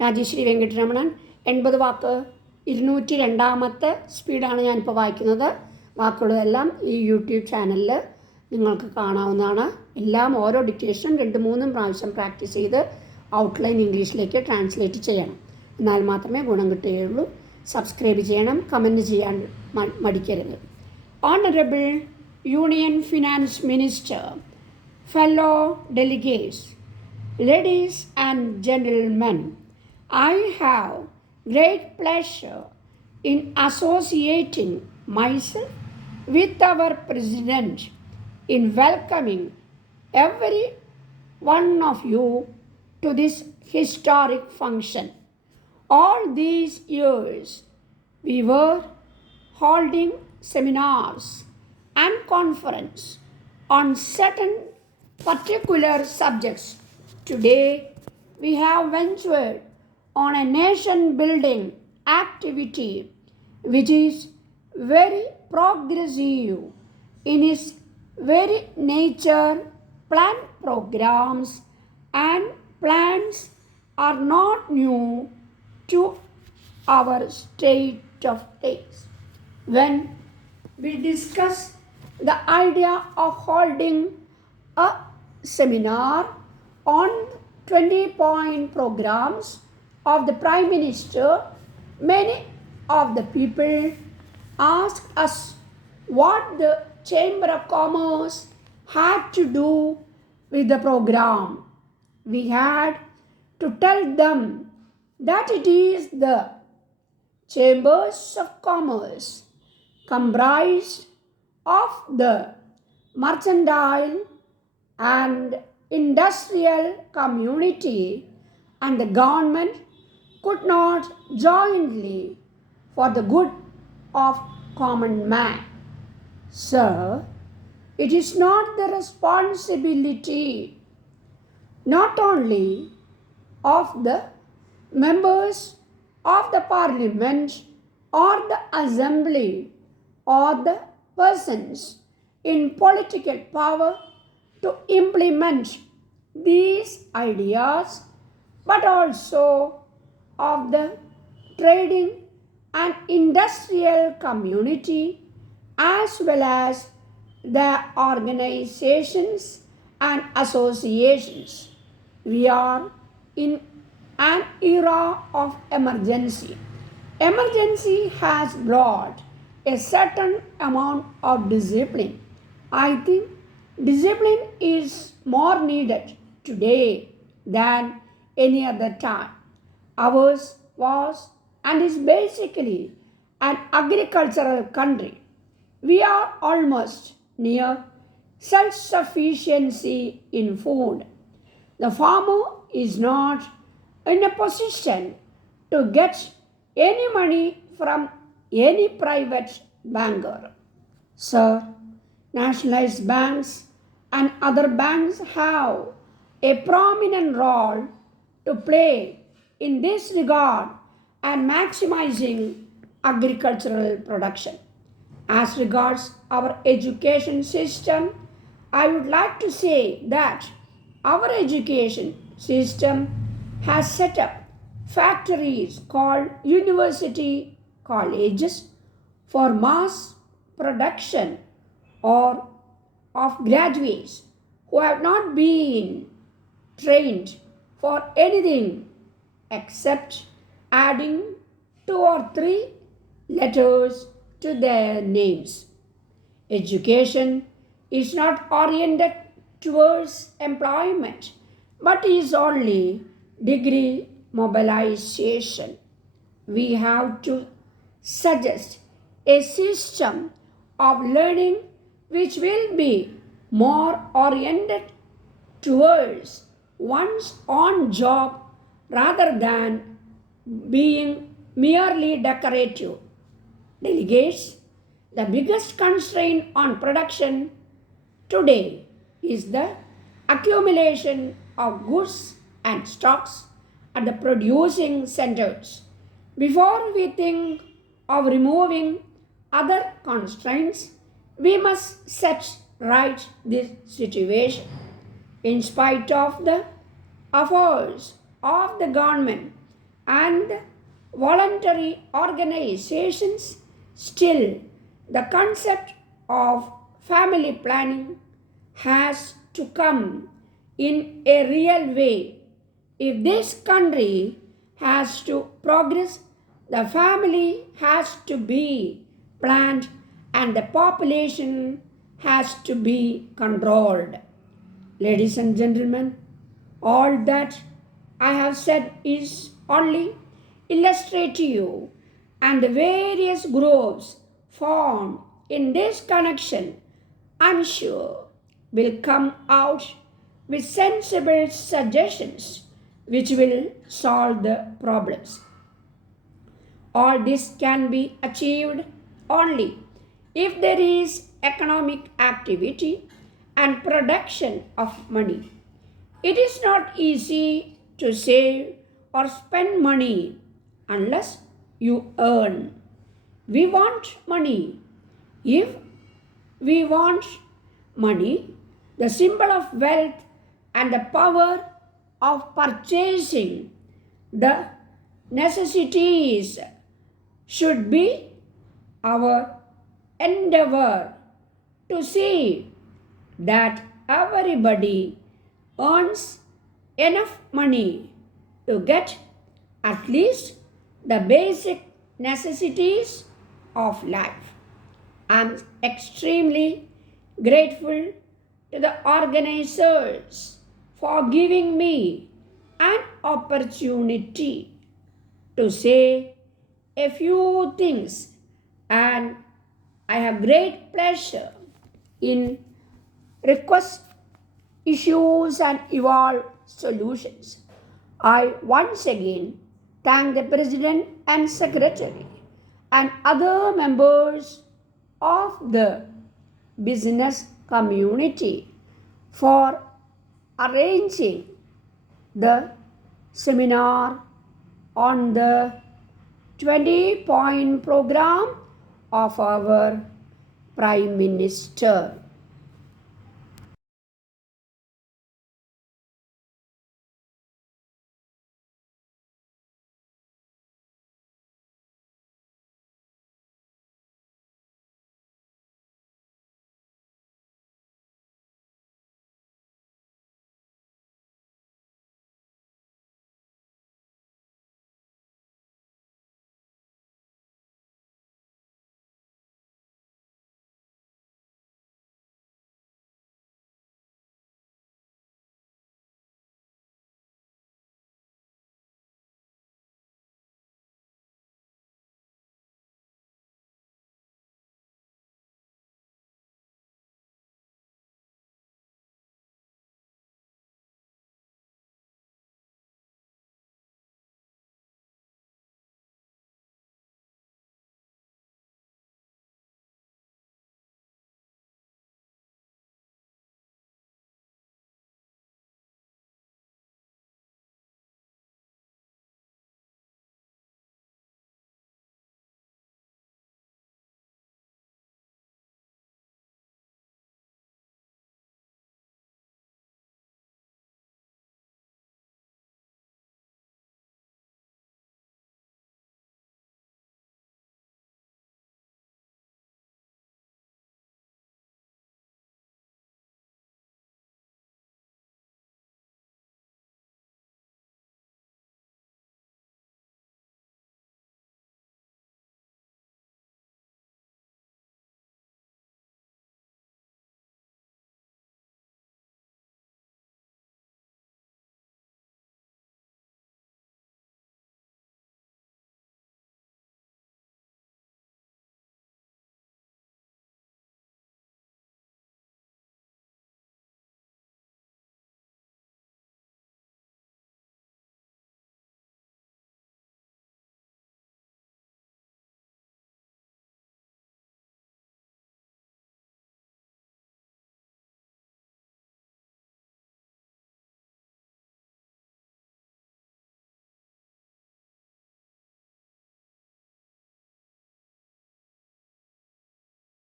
രാജശ്രീ വെങ്കിട്ടരമണൻ. 80 വാക്ക് 202 സ്പീഡാണ് ഞാനിപ്പോൾ വായിക്കുന്നത്. വാക്കുകളെല്ലാം ഈ യൂട്യൂബ് ചാനലിൽ നിങ്ങൾക്ക് കാണാവുന്നതാണ്. എല്ലാം ഓരോ ഡിക്റ്റേഷനും 2-3 പ്രാവശ്യം പ്രാക്ടീസ് ചെയ്ത് ഔട്ട്ലൈൻ ഇംഗ്ലീഷിലേക്ക് ട്രാൻസ്ലേറ്റ് ചെയ്യണം. എന്നാൽ മാത്രമേ ഗുണം കിട്ടുകയുള്ളൂ. സബ്സ്ക്രൈബ് ചെയ്യണം, കമൻറ്റ് ചെയ്യാൻ മടിക്കരുത്. Honourable union finance minister, fellow delegates, ladies and gentlemen, I have great pleasure in associating myself with our President in welcoming every one of you to this historic function. All these years we were holding seminars and conferences on certain particular subjects. Today we have ventured on a nation building activity which is very progressive in its very nature. Planned programs and plans are not new to our state of things. When we discuss the idea of holding a seminar on 20-point programs of the Prime Minister, many of the people asked us what the Chamber of Commerce had to do with the program. We had to tell them that it is the Chambers of Commerce comprised of the mercantile and industrial community, and the government could not jointly for the good of common man. Sir, it is not the responsibility not only of the members of the parliament or the assembly or the persons in political power to implement these ideas, but also of the trading and industrial community as well as the organizations and associations. We are in an era of emergency. Emergency has brought a certain amount of discipline. I think discipline is more needed today than any other time. Ours was and is basically an agricultural country. We are almost near self-sufficiency in food. The farmer is not in a position to get any money from any private banker. Sir, nationalized banks and other banks have a prominent role to play in this regard and maximizing agricultural production. As regards our education system, I would like to say that our education system has set up factories called university colleges for mass production or of graduates who have not been trained for anything except adding 2 or 3 letters to their names. Education is not oriented towards employment but is only degree mobilization. We have to suggest a system of learning which will be more oriented towards one's own job rather than being merely decorative. Delegates, the biggest constraint on production today is the accumulation of goods and stocks at the producing centers. Before we think of removing other constraints, we must set right this situation. In spite of the efforts of the government, and voluntary organizations, still the concept of family planning has to come in a real way. If this country has to progress, the family has to be planned and the population has to be controlled. Ladies and gentlemen, all that I have said is only illustrative, and the various groups formed in this connection, I'm sure, will come out with sensible suggestions which will solve the problems. All this can be achieved only if there is economic activity and production of money. It is not easy to save or spend money unless you earn. We want money. If we want money, the symbol of wealth and the power of purchasing the necessities should be our endeavor to see that everybody earns enough money to get at least the basic necessities of life. I am extremely grateful to the organizers for giving me an opportunity to say a few things, and I have great pleasure in request issues and evolve solutions. I once again thank the President and Secretary and other members of the business community for arranging the seminar on the 20-point program of our Prime Minister.